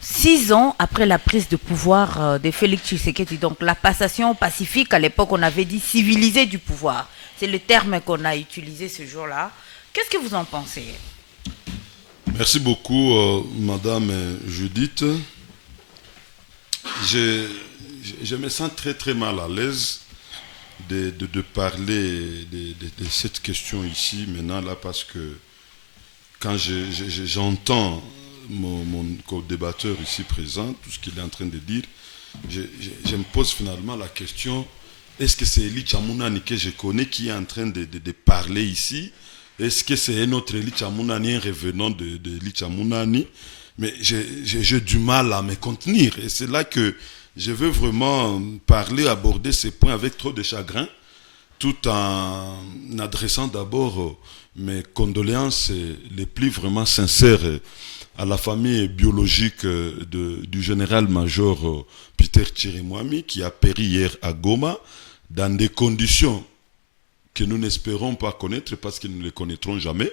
6 ans après la prise de pouvoir de Félix Tshisekedi, donc la passation pacifique, à l'époque on avait dit civilisé du pouvoir. C'est le terme qu'on a utilisé ce jour-là. Qu'est-ce que vous en pensez? Merci beaucoup, Madame Judith. Je me sens très très mal à l'aise de parler de cette question ici maintenant là parce que quand j'entends mon co-débatteur ici présent, tout ce qu'il est en train de dire, je me pose finalement la question, est-ce que c'est Eli Tchamounani que je connais qui est en train de parler ici? Est-ce que c'est un autre Eli Tchamounani, un revenant de Eli Tchamounani? Mais j'ai du mal à me contenir. Et c'est là que je veux vraiment parler, aborder ces points avec trop de chagrin, tout en adressant d'abord mes condoléances les plus vraiment sincères à la famille biologique du général-major Peter Chirimwami qui a péri hier à Goma dans des conditions que nous n'espérons pas connaître parce que nous ne les connaîtrons jamais.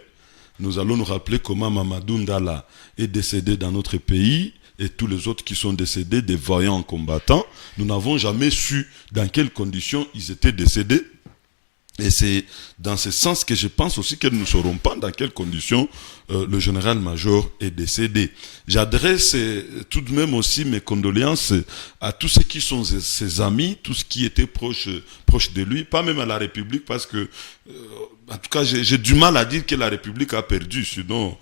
Nous allons nous rappeler comment Mamadou Ndala est décédé dans notre pays et tous les autres qui sont décédés, des vaillants combattants. Nous n'avons jamais su dans quelles conditions ils étaient décédés. Et c'est dans ce sens que je pense aussi que nous ne saurons pas dans quelles conditions le général-major est décédé. J'adresse tout de même aussi mes condoléances à tous ceux qui sont ses amis, tous ceux qui étaient proches de lui, pas même à la République, parce que, en tout cas, j'ai du mal à dire que la République a perdu, sinon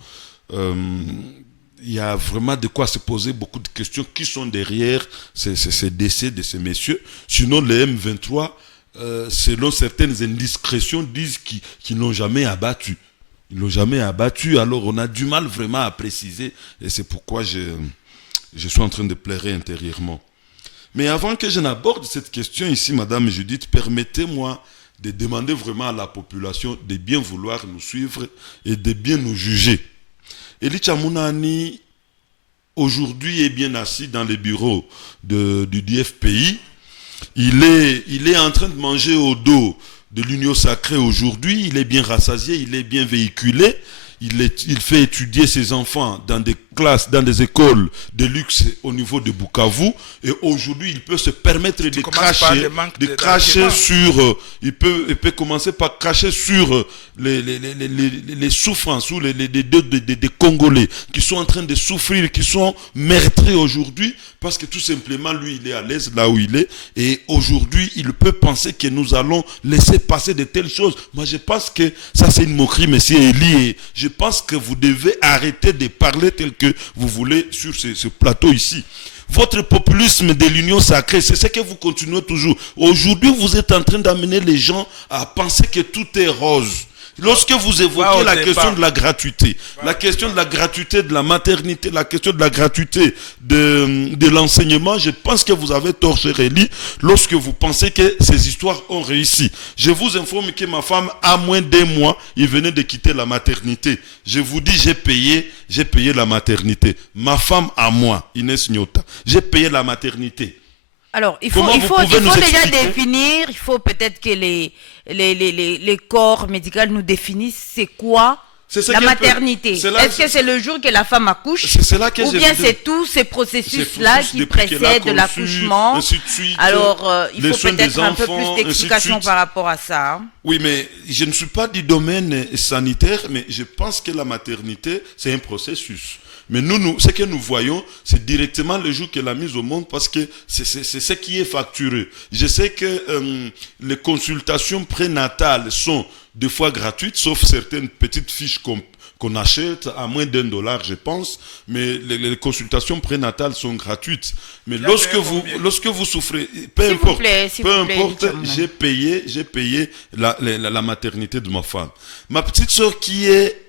il y a vraiment de quoi se poser beaucoup de questions qui sont derrière ces décès de ces messieurs. Sinon, les M23, selon certaines indiscrétions, disent qu'ils n'ont jamais abattu. Ils l'ont jamais abattu, alors on a du mal vraiment à préciser, et c'est pourquoi je suis en train de pleurer intérieurement. Mais avant que je n'aborde cette question ici, Madame Judith, permettez-moi de demander vraiment à la population de bien vouloir nous suivre et de bien nous juger. Eli Tchamounani, aujourd'hui, est bien assis dans les bureaux du DFPI. Il est en train de manger au dos de l'Union sacrée aujourd'hui. Il est bien rassasié, il est bien véhiculé. Il fait étudier ses enfants dans des classes, dans des écoles de luxe au niveau de Bukavu. Et aujourd'hui, il peut se permettre de cracher sur... il peut commencer par cracher sur les souffrances ou des Congolais qui sont en train de souffrir, qui sont meurtris aujourd'hui parce que tout simplement, lui, il est à l'aise là où il est. Et aujourd'hui, il peut penser que nous allons laisser passer de telles choses. Moi, je pense que ça, c'est une moquerie, monsieur Eli. Et je pense que vous devez arrêter de parler tel que vous voulez sur ce plateau ici. Votre populisme de l'union sacrée, c'est ce que vous continuez toujours. Aujourd'hui, vous êtes en train d'amener les gens à penser que tout est rose. Lorsque vous évoquez la question de la gratuité, la question de la gratuité de la maternité, la question de la gratuité de l'enseignement, je pense que vous avez tort, cher Eli, lorsque vous pensez que ces histoires ont réussi. Je vous informe que ma femme, à moins d'1 mois, il venait de quitter la maternité. Je vous dis, j'ai payé la maternité. Ma femme, à moi, Inès Nyota, j'ai payé la maternité. Alors, il faut déjà définir, il faut peut-être que les corps médicaux nous définissent c'est quoi la maternité. Est-ce que c'est le jour que la femme accouche ou bien c'est tous ces processus-là qui précèdent l'accouchement? Alors, il faut peut-être un peu plus d'explications par rapport à ça. Oui, mais je ne suis pas du domaine sanitaire, mais je pense que la maternité, c'est un processus. Mais nous, ce que nous voyons, c'est directement le jour qu'elle a mise au monde parce que c'est ce qui est facturé. Je sais que les consultations prénatales sont des fois gratuites, sauf certaines petites fiches qu'on achète à moins d'$1, je pense. Mais les consultations prénatales sont gratuites. Mais lorsque vous souffrez, peu importe, j'ai payé la maternité de ma femme. Ma petite soeur qui est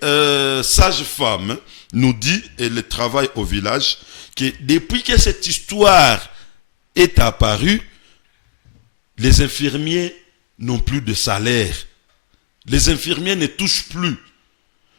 sage-femme nous dit, elle travaille au village, que depuis que cette histoire est apparue, les infirmiers n'ont plus de salaire. Les infirmiers ne touchent plus.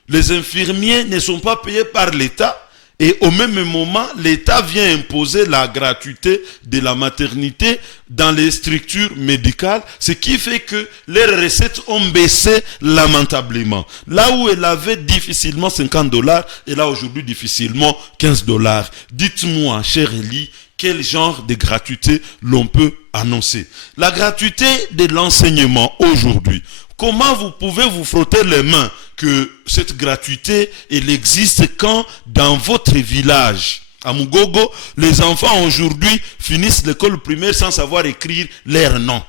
Les infirmiers ne sont pas payés par l'État Et au même moment, l'État vient imposer la gratuité de la maternité dans les structures médicales, ce qui fait que les recettes ont baissé lamentablement. Là où elle avait difficilement $50, elle a aujourd'hui difficilement $15. Dites-moi, cher Elie, quel genre de gratuité l'on peut annoncer? La gratuité de l'enseignement aujourd'hui. Comment vous pouvez vous frotter les mains que cette gratuité, elle existe quand dans votre village, à Mugogo, les enfants aujourd'hui finissent l'école primaire sans savoir écrire leur nom?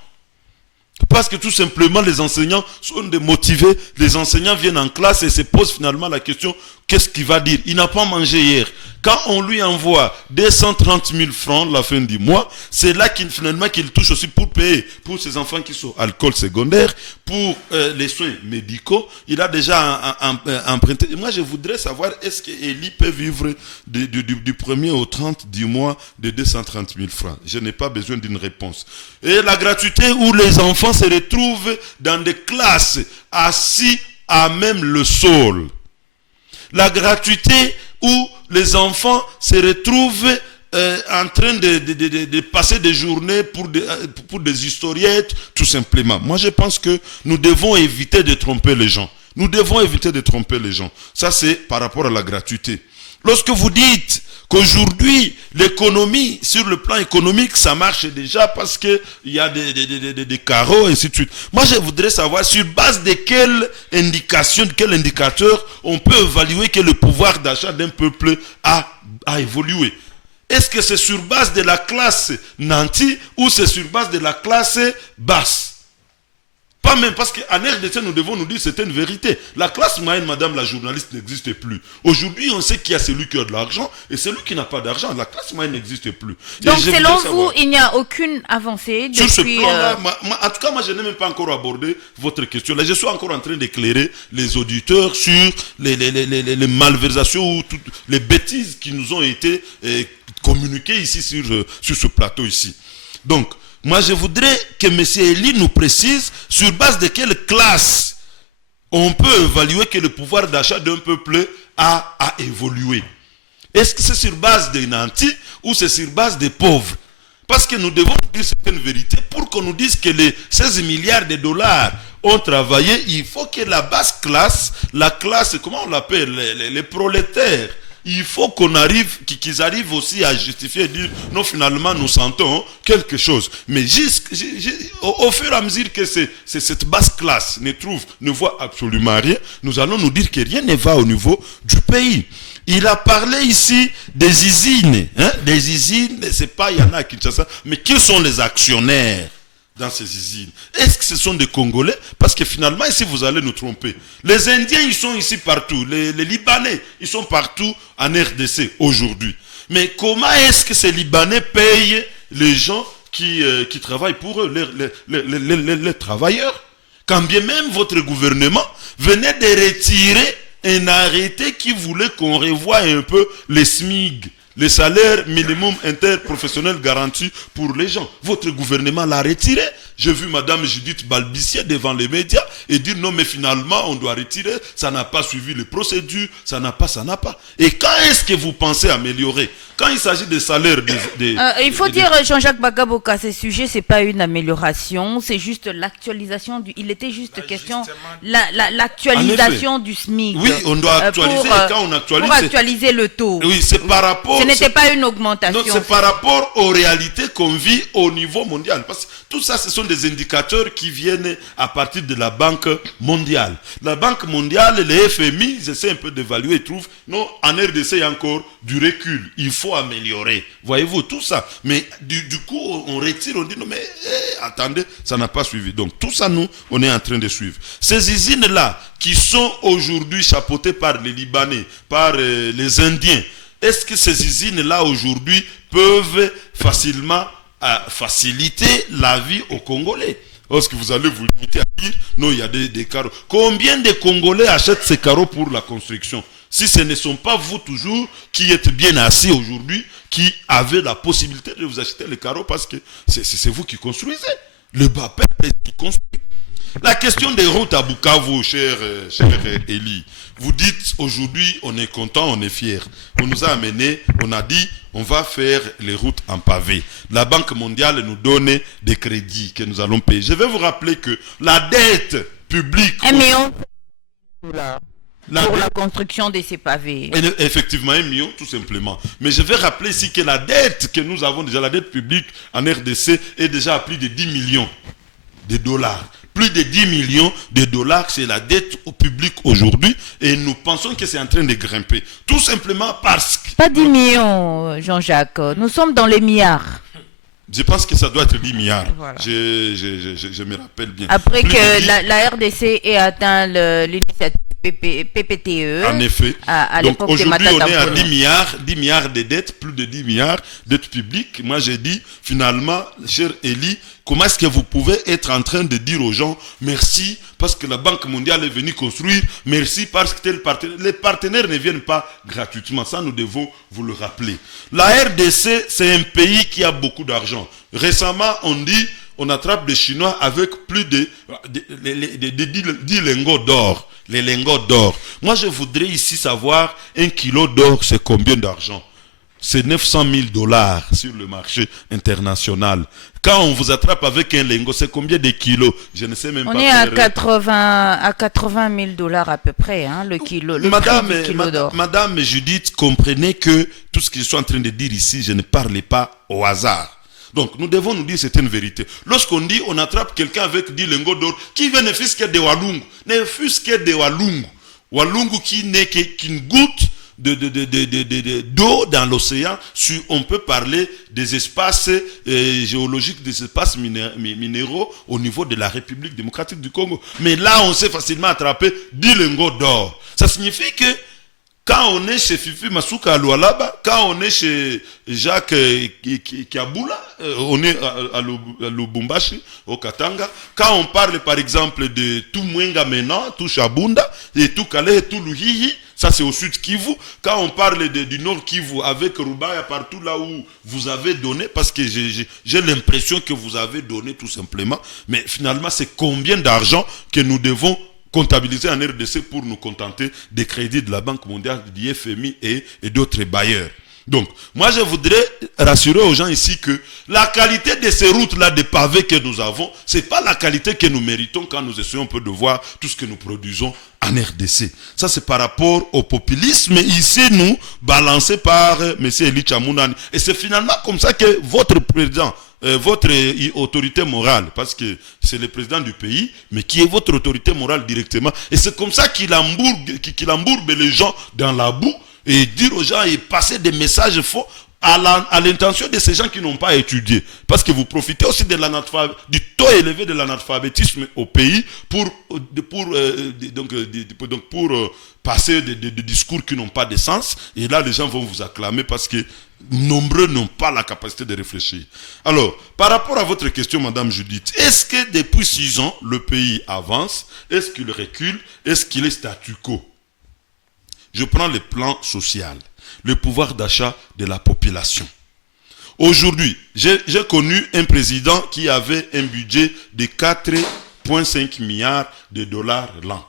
Parce que tout simplement les enseignants sont démotivés, les enseignants viennent en classe et se posent finalement la question, qu'est-ce qu'il va dire? Il n'a pas mangé hier. Quand on lui envoie 230 000 francs la fin du mois, c'est là qu'il finalement qu'il touche aussi pour payer pour ses enfants qui sont à l'école secondaire, pour les soins médicaux. Il a déjà emprunté. Moi je voudrais savoir, est-ce qu'Elie peut vivre du 1er au 30 du mois de 230 000 francs? Je n'ai pas besoin d'une réponse. Et la gratuité où les enfants se retrouvent dans des classes assis à même le sol. La gratuité où les enfants se retrouvent en train de passer des journées pour des historiettes, tout simplement. Moi, je pense que nous devons éviter de tromper les gens. Nous devons éviter de tromper les gens. Ça, c'est par rapport à la gratuité. Lorsque vous dites qu'aujourd'hui, l'économie, sur le plan économique, ça marche déjà parce qu'il y a des carreaux et ainsi de suite. Moi, je voudrais savoir sur base de quelle indication, de quel indicateur on peut évaluer que le pouvoir d'achat d'un peuple a évolué. Est-ce que c'est sur base de la classe nantie ou c'est sur base de la classe basse? Pas même, parce qu'en RDC, nous devons nous dire que c'est une vérité. La classe moyenne, madame la journaliste, n'existe plus. Aujourd'hui, on sait qu'il y a celui qui a de l'argent et celui qui n'a pas d'argent. La classe moyenne n'existe plus. Donc, selon vous, il n'y a aucune avancée depuis... Sur ce plan-là, en tout cas, moi, je n'ai même pas encore abordé votre question. Là, je suis encore en train d'éclairer les auditeurs sur les malversations ou toutes les bêtises qui nous ont été communiquées ici sur ce plateau ici. Donc, moi, je voudrais que M. Elie nous précise sur base de quelle classe on peut évaluer que le pouvoir d'achat d'un peuple a évolué. Est-ce que c'est sur base des nantis ou c'est sur base des pauvres? Parce que nous devons dire certaines vérités. Pour qu'on nous dise que les 16 milliards de dollars ont travaillé, il faut que la basse classe, la classe, comment on l'appelle, les prolétaires, il faut qu'ils arrivent aussi à justifier et dire non, finalement nous sentons quelque chose. Mais au fur et à mesure que cette basse classe ne voit absolument rien, nous allons nous dire que rien ne va au niveau du pays. Il a parlé ici des usines. Des usines, c'est pas il y en a à Kinshasa, mais qui sont les actionnaires dans ces usines? Est-ce que ce sont des Congolais? Parce que finalement, ici, vous allez nous tromper. Les Indiens, ils sont ici partout. Les Libanais, ils sont partout en RDC aujourd'hui. Mais comment est-ce que ces Libanais payent les gens qui travaillent pour eux, les travailleurs? Quand bien même votre gouvernement venait de retirer un arrêté qui voulait qu'on revoie un peu les SMIG, les salaires minimum interprofessionnels garantis pour les gens. Votre gouvernement l'a retiré. J'ai vu Madame Judith balbutier devant les médias et dire non, mais finalement, on doit retirer. Ça n'a pas suivi les procédures. Ça n'a pas. Et quand est-ce que vous pensez améliorer? Quand il s'agit des salaires il faut dire, Jean-Jacques Bagaboka, ce sujet, c'est pas une amélioration. C'est juste l'actualisation du... Il était juste question... L'actualisation du SMIC. Oui, on doit actualiser. Quand on actualise... Pour actualiser le taux. Oui, c'est par rapport... Ce n'était pas une augmentation. Non, c'est par rapport aux réalités qu'on vit au niveau mondial. Parce que tout ça, ce sont des indicateurs qui viennent à partir de la Banque mondiale. La Banque mondiale, les FMI, ils essaient un peu d'évaluer, ils trouvent, non, en RDC, il y a encore du recul. Il faut améliorer. Voyez-vous, tout ça. Mais du coup, on retire, on dit, non, mais attendez, ça n'a pas suivi. Donc, tout ça, nous, on est en train de suivre. Ces usines-là, qui sont aujourd'hui chapeautées par les Libanais, par les Indiens, est-ce que ces usines-là, aujourd'hui, peuvent facilement faciliter la vie aux Congolais? Lorsque vous allez vous limiter à dire, non, il y a des carreaux. Combien de Congolais achètent ces carreaux pour la construction? Si ce ne sont pas vous toujours qui êtes bien assis aujourd'hui, qui avez la possibilité de vous acheter les carreaux parce que c'est vous qui construisez. Le bas peuple qui construit. La question des routes à Bukavu, cher Eli, vous dites aujourd'hui on est content, on est fier. On nous a amené, on a dit on va faire les routes en pavé. La Banque mondiale nous donne des crédits que nous allons payer. Je vais vous rappeler que la dette publique... $1 million pour la construction de ces pavés. Effectivement, 1 million, tout simplement. Mais je vais rappeler ici que la dette que nous avons déjà, la dette publique en RDC, est déjà à plus de 10 millions de dollars. Plus de 10 millions de dollars, c'est la dette au public aujourd'hui. Et nous pensons que c'est en train de grimper. Tout simplement parce que... Pas 10 millions, Jean-Jacques. Nous sommes dans les milliards. Je pense que ça doit être 10 milliards. Voilà. Je me rappelle bien. Après plus que la RDC ait atteint l'initiative PPTE. En effet. Donc aujourd'hui, on est à 10 milliards de dettes, plus de 10 milliards de dettes publiques. Moi, j'ai dit, finalement, cher Eli, comment est-ce que vous pouvez être en train de dire aux gens merci parce que la Banque mondiale est venue construire, merci parce que tel partenaire. Les partenaires ne viennent pas gratuitement, ça nous devons vous le rappeler. La RDC, c'est un pays qui a beaucoup d'argent. Récemment, on dit, on attrape des Chinois avec plus de 10 lingots d'or. Les lingots d'or. Moi, je voudrais ici savoir, 1 kilo d'or, c'est combien d'argent? C'est 900 000 $ sur le marché international. Quand on vous attrape avec un lingot, c'est combien de kilos? Je ne sais même pas. On est à 80 000 $ à peu près, hein, le kilo. Madame Judith, comprenez que tout ce que je suis en train de dire ici, je ne parle pas au hasard. Donc, nous devons nous dire c'est une vérité. Lorsqu'on dit on attrape quelqu'un avec 10 lingots d'or, qui ne fût que de Walungu, ne fût que de Walungu. Walungu qui n'est qu'une goutte d'eau dans l'océan. On peut parler des espaces géologiques, des espaces minéraux au niveau de la République démocratique du Congo. Mais là, on sait facilement attraper 10 lingots d'or. Ça signifie que quand on est chez Fifi Masuka à Lualaba, quand on est chez Jacques Kiabula, on est à Lubumbashi, au Katanga, quand on parle par exemple de tout Mwenga maintenant, tout Chabunda, et tout Calais, et tout Luhihi, ça c'est au sud Kivu. Quand on parle du nord Kivu avec Rubaya, partout là où vous avez donné, parce que j'ai l'impression que vous avez donné tout simplement, mais finalement c'est combien d'argent que nous devons comptabiliser en RDC pour nous contenter des crédits de la Banque mondiale, du FMI et d'autres bailleurs. Donc, moi je voudrais rassurer aux gens ici que la qualité de ces routes-là, des pavés que nous avons, ce n'est pas la qualité que nous méritons quand nous essayons un peu de voir tout ce que nous produisons en RDC. Ça c'est par rapport au populisme ici, nous, balancé par M. Eli Tchamounani. Et c'est finalement comme ça que votre président, votre autorité morale, parce que c'est le président du pays, mais qui est votre autorité morale directement. Et c'est comme ça qu'il embourbe les gens dans la boue et dire aux gens et passer des messages faux à l'intention de ces gens qui n'ont pas étudié. Parce que vous profitez aussi du taux élevé de l'analphabétisme au pays pour passer des discours qui n'ont pas de sens. Et là, les gens vont vous acclamer parce que nombreux n'ont pas la capacité de réfléchir. Alors, par rapport à votre question, Madame Judith, est-ce que depuis 6 ans, le pays avance? Est-ce qu'il recule? Est-ce qu'il est statu quo? Je prends le plan social, le pouvoir d'achat de la population. Aujourd'hui, j'ai connu un président qui avait un budget de 4,5 milliards de dollars l'an.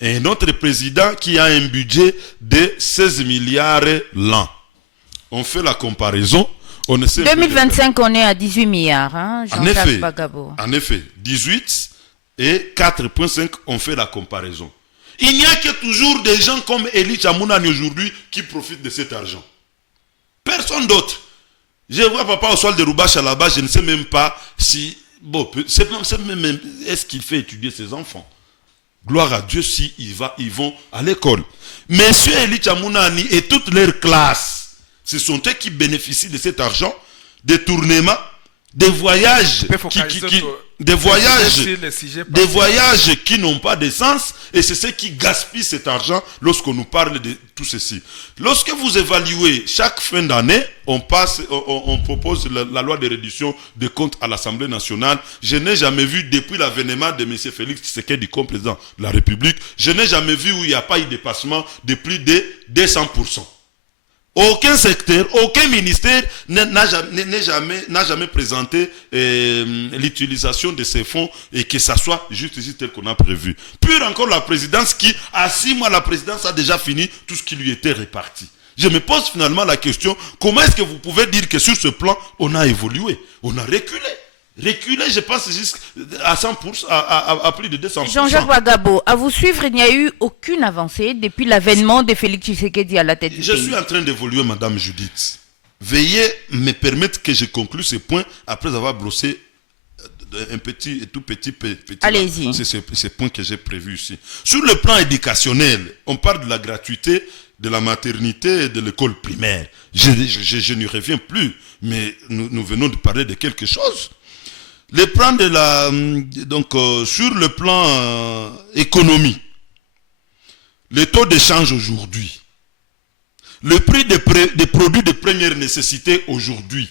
Et un autre président qui a un budget de 16 milliards l'an. On fait la comparaison. 2025, on est à 18 milliards. Hein, Jean-Jacques Bagabo. En effet, 18 et 4,5, on fait la comparaison. Il n'y a que toujours des gens comme Eli Tchamounani aujourd'hui qui profitent de cet argent. Personne d'autre. Je vois papa Oswald de Rubacha là-bas, je ne sais même pas si... Bon, est-ce qu'il fait étudier ses enfants? Gloire à Dieu si ils vont à l'école. Monsieur Eli Tchamounani et toute leur classe, ce sont eux qui bénéficient de cet argent, des tournements, des voyages qui n'ont pas de sens, et c'est ceux qui gaspillent cet argent lorsqu'on nous parle de tout ceci. Lorsque vous évaluez chaque fin d'année, on propose la loi de réduction des comptes à l'Assemblée nationale. Je n'ai jamais vu, depuis l'avènement de M. Félix Tshisekedi comme président de la République, je n'ai jamais vu où il n'y a pas eu de dépassement de plus de 200%. Aucun secteur, aucun ministère n'a jamais présenté l'utilisation de ces fonds et que ça soit juste ici tel qu'on a prévu. Puis encore la présidence qui, à 6 mois, la présidence a déjà fini tout ce qui lui était réparti. Je me pose finalement la question, comment est-ce que vous pouvez dire que sur ce plan, on a évolué, on a reculé? Reculer, je pense, jusqu'à 100%, à plus de 200%. Jean-Jacques Bagabo, à vous suivre, il n'y a eu aucune avancée depuis l'avènement de Félix Tshisekedi à la tête du pays. Je suis en train d'évoluer, Madame Judith. Veuillez me permettre que je conclue ce point après avoir brossé un tout petit Allez-y. C'est ce point que j'ai prévu ici. Sur le plan éducationnel, on parle de la gratuité de la maternité et de l'école primaire. Je n'y reviens plus, mais nous venons de parler de quelque chose. Les plans sur le plan économique, le taux d'échange aujourd'hui, le prix des produits de première nécessité aujourd'hui,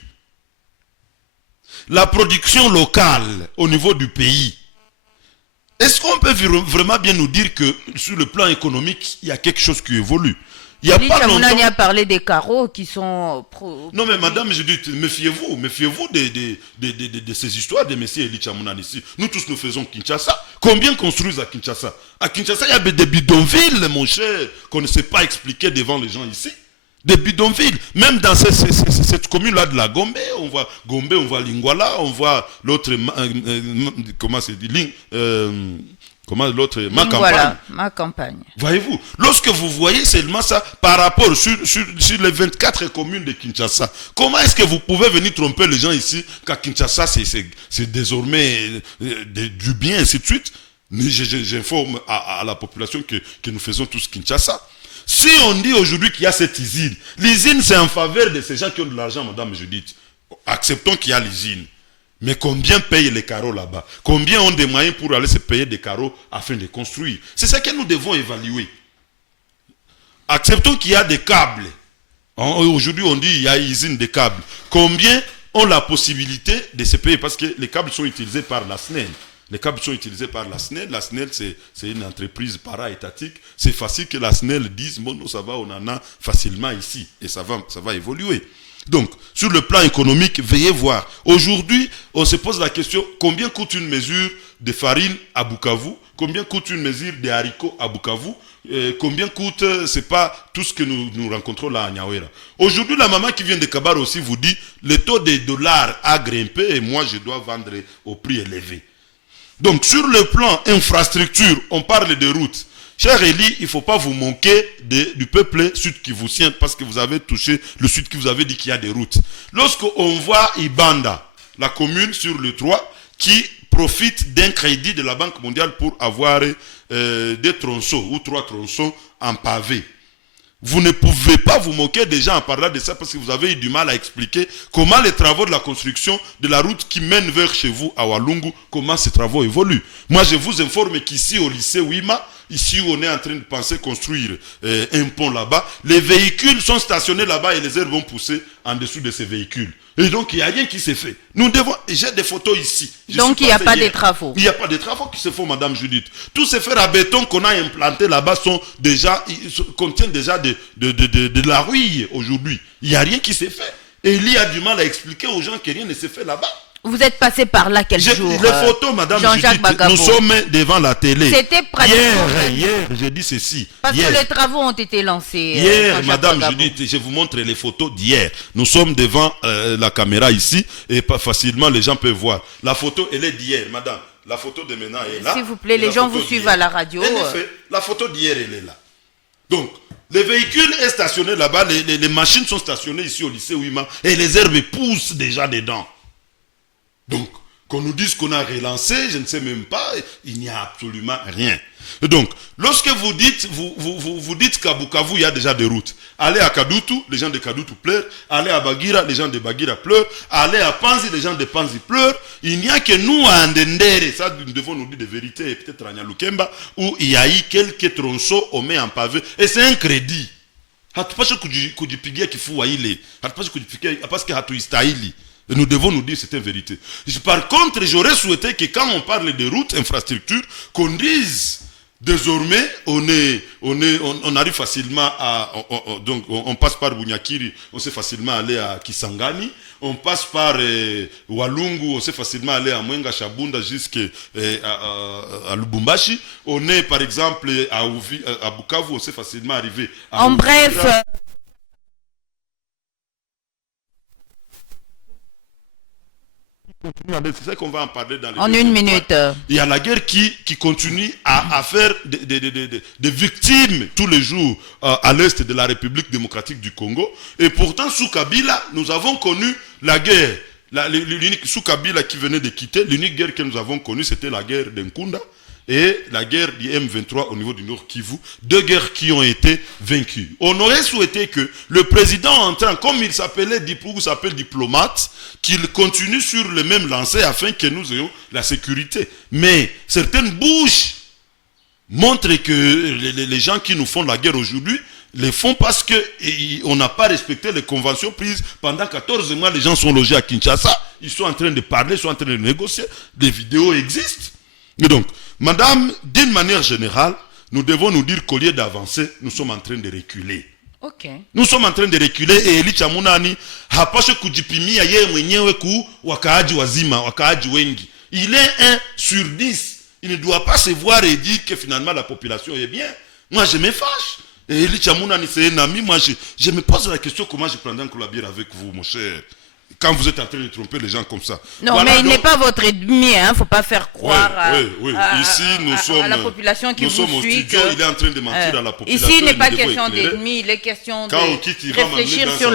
la production locale au niveau du pays. Est-ce qu'on peut vraiment bien nous dire que sur le plan économique, il y a quelque chose qui évolue? Il y a pas longtemps... On a parlé des carreaux qui sont... Non mais madame, je dis, méfiez-vous de ces histoires de messieurs Elie Tchamounani ici. Nous tous nous faisons Kinshasa. Combien construisent à Kinshasa? À Kinshasa, il y a des bidonvilles, mon cher, qu'on ne sait pas expliquer devant les gens ici. Des bidonvilles. Même dans cette commune-là de la Gombe, on voit Lingwala, on voit l'autre, comment c'est dit, comment l'autre, ma campagne. Voyez-vous, lorsque vous voyez seulement ça par rapport sur les 24 communes de Kinshasa, comment est-ce que vous pouvez venir tromper les gens ici qu'à Kinshasa c'est désormais du bien, ainsi de suite? J'informe à la population que nous faisons tous Kinshasa. Si on dit aujourd'hui qu'il y a cette usine, l'usine c'est en faveur de ces gens qui ont de l'argent, madame Judith. Acceptons qu'il y a l'usine. Mais combien payent les carreaux là-bas? Combien ont des moyens pour aller se payer des carreaux afin de construire? C'est ça que nous devons évaluer. Acceptons qu'il y a des câbles. Aujourd'hui, on dit qu'il y a une usine de câbles. Combien ont la possibilité de se payer? Parce que les câbles sont utilisés par la SNEL. Les câbles sont utilisés par la SNEL. La SNEL, c'est une entreprise para-étatique. C'est facile que la SNEL dise, bon, ça va, on en a facilement ici. Et ça va évoluer. Donc, sur le plan économique, veuillez voir. Aujourd'hui, on se pose la question, combien coûte une mesure de farine à Bukavu? Combien coûte une mesure de haricots à Bukavu? Combien coûte, c'est pas tout ce que nous rencontrons là à Nyawera. Aujourd'hui, la maman qui vient de Kabar aussi vous dit, le taux des dollars a grimpé et moi je dois vendre au prix élevé. Donc, sur le plan infrastructure, on parle de routes. Cher Elie, il ne faut pas vous manquer du peuple sud-kivusien parce que vous avez touché le sud qui vous avez dit qu'il y a des routes. Lorsqu'on voit Ibanda, la commune sur le 3, qui profite d'un crédit de la Banque mondiale pour avoir des tronçons ou 3 tronçons en pavé. Vous ne pouvez pas vous moquer des gens en parlant de ça parce que vous avez eu du mal à expliquer comment les travaux de la construction de la route qui mène vers chez vous à Walungu, comment ces travaux évoluent. Moi, je vous informe qu'ici au lycée Ouima, ici où on est en train de penser construire un pont là-bas, les véhicules sont stationnés là-bas et les herbes vont pousser en dessous de ces véhicules. Et donc, il n'y a rien qui s'est fait. Nous devons... J'ai des photos ici. Donc, il n'y a pas de travaux. Il n'y a pas de travaux qui se font, madame Judith. Tous ces fers à béton qu'on a implantés là-bas contiennent déjà de la rouille aujourd'hui. Il n'y a rien qui s'est fait. Et il y a du mal à expliquer aux gens que rien ne s'est fait là-bas. Vous êtes passé par là quel jour? Les photos, madame Judith, nous sommes devant la télé. C'était pratiquement... Hier, j'ai dit ceci. Parce que les travaux ont été lancés. Hier, madame Judith, je vous montre les photos d'hier. Nous sommes devant la caméra ici et pas facilement les gens peuvent voir. La photo, elle est d'hier, madame. La photo de maintenant est là. S'il vous plaît, les gens vous suivent à la radio. En effet, la photo d'hier, elle est là. Donc, les véhicules sont stationnés là-bas, les machines sont stationnées ici au lycée Ouima et les herbes poussent déjà dedans. Donc, qu'on nous dise qu'on a relancé, je ne sais même pas, il n'y a absolument rien. Et donc, lorsque vous dites qu'à Bukavu, il y a déjà des routes. Allez à Kadutu, les gens de Kadutu pleurent. Allez à Bagira, les gens de Bagira pleurent. Allez à Panzi, les gens de Panzi pleurent. Il n'y a que nous à Ndendere, ça nous devons nous dire de vérité, et peut-être à Nyalukemba, où il y a eu quelques tronçons, on met en pavé. Et c'est un crédit. Hatupashe kujipigia kifua ile. Hatupashe kujipigia, parce que hatuistahili. Et nous devons nous dire c'est une vérité. Par contre, j'aurais souhaité que quand on parle de routes, infrastructures, qu'on dise Désormais, on arrive facilement à... donc, on passe par Bunyakiri, on sait facilement aller à Kisangani. On passe par Walungu, on sait facilement aller à Mwenga Shabunda jusqu'à Lubumbashi. On est, par exemple, à Bukavu, on sait facilement arriver à... En bref... C'est ça qu'on va en parler dans les en une minute. Il y a la guerre qui continue à faire des victimes tous les jours à l'est de la République démocratique du Congo. Et pourtant, sous Kabila, nous avons connu la guerre. Sous Kabila qui venait de quitter, l'unique guerre que nous avons connue, c'était la guerre d'Nkunda et la guerre du M23 au niveau du Nord Kivu. Deux guerres qui ont été vaincues. On aurait souhaité que le président entrant, comme il s'appelle diplomate, qu'il continue sur le même lancé afin que nous ayons la sécurité. Mais certaines bouches montrent que les gens qui nous font la guerre aujourd'hui les font parce qu'on n'a pas respecté les conventions prises. Pendant 14 mois, les gens sont logés à Kinshasa. Ils sont en train de parler, ils sont en train de négocier. Des vidéos existent. Et donc, madame, d'une manière générale, nous devons nous dire qu'au lieu d'avancer, nous sommes en train de reculer. Okay. Nous sommes en train de reculer et Eli Chamunani hapashe kujipimia yeye mwenyewe wakaaji wazima, wakaaji wengi. Il est 1 sur 10. Il ne doit pas se voir et dire que finalement la population est bien. Moi je me fâche. Et Eli Chamunani c'est un ami. Moi je me pose la question comment je prendrai encore la bière avec vous, mon cher. Quand vous êtes en train de tromper les gens comme ça. Non, voilà, mais il n'est pas votre ennemi, hein. Faut pas faire croire Ici, nous sommes, à la population qui vous suit. Studio, il est en train de mentir à la population. Ici, il n'est pas question d'ennemi, il est question de réfléchir sur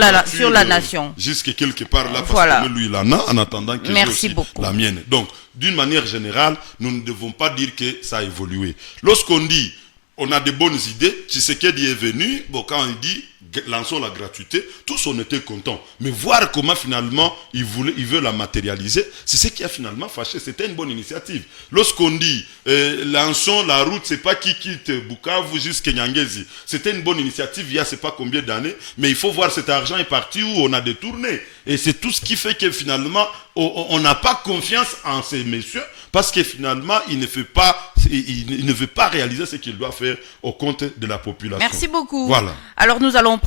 la nation. Jusqu'à quelque part là, parce voilà. que lui, il en a, en attendant que j'ai aussi beaucoup. La mienne. Donc, d'une manière générale, nous ne devons pas dire que ça a évolué. Lorsqu'on dit, on a de bonnes idées, Tshisekedi est venu, bon, quand il dit, lançons la gratuité, tous on était contents. Mais voir comment finalement il veut la matérialiser, c'est ce qui a finalement fâché. C'était une bonne initiative. Lorsqu'on dit lançons la route, c'est pas qui quitte Bukavu jusqu'à Nyangezi. C'était une bonne initiative il y a c'est pas combien d'années, mais il faut voir cet argent est parti où on a détourné. Et c'est tout ce qui fait que finalement on n'a pas confiance en ces messieurs parce que finalement il ne veut pas réaliser ce qu'il doit faire au compte de la population. Merci beaucoup. Voilà. Alors nous allons